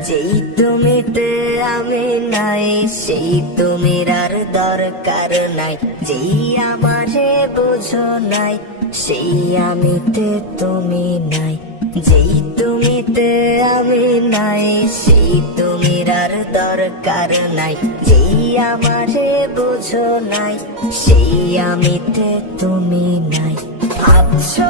যেই তুমিতে আমি নাই, সেই তুমির আর দরকার নাই। যেই আমারে বোঝো নাই, সেই আমিতে তুমি নাই। যেই তুমিতে আমি নাই, সেই তুমির আর দরকার নাই। যেই আমারে বোঝো নাই, সেই আমিতে তুমি নাই। ভাবছ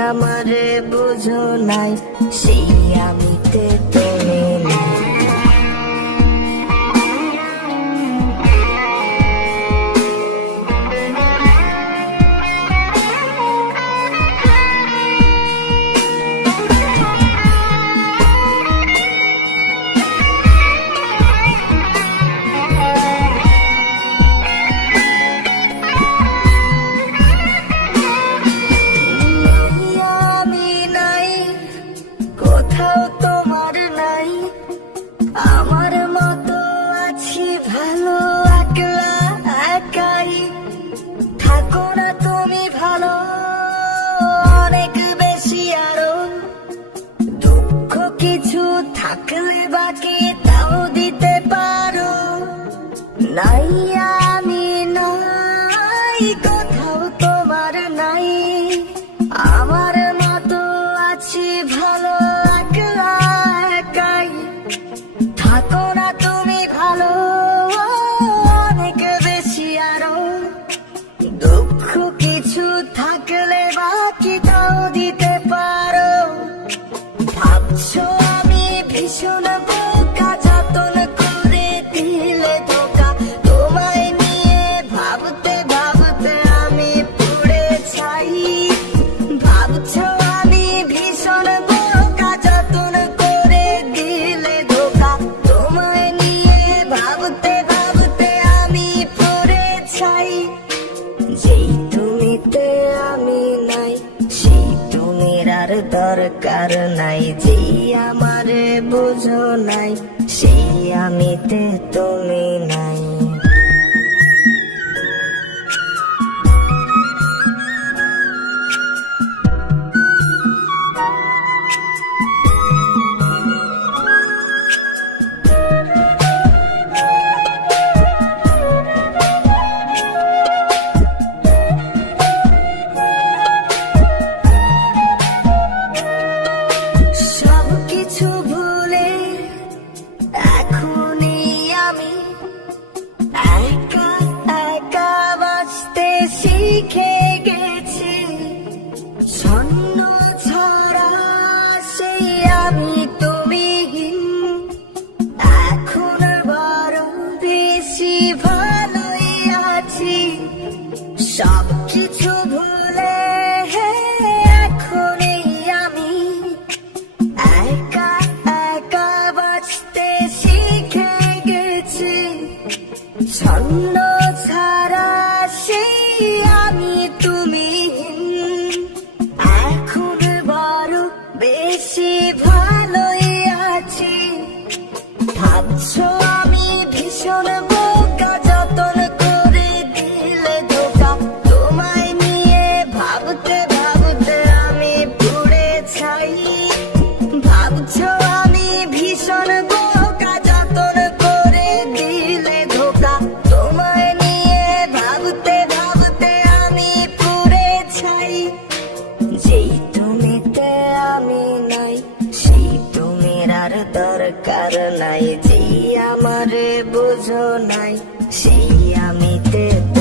আমারে বুঝো নাই সেই আমিতে কোথাও তো a todos. আমি তুমিতে আমি নাই, সেই দরকার নাই। যে আমারে বোঝো নাই, সেই আমিতে তুমি নাই। ছাড়া আমি তুমি এখন বারো বেশি ভালোই আছি। ভাবছ আমি ভীষণ নাই। সেই আমি আমিতে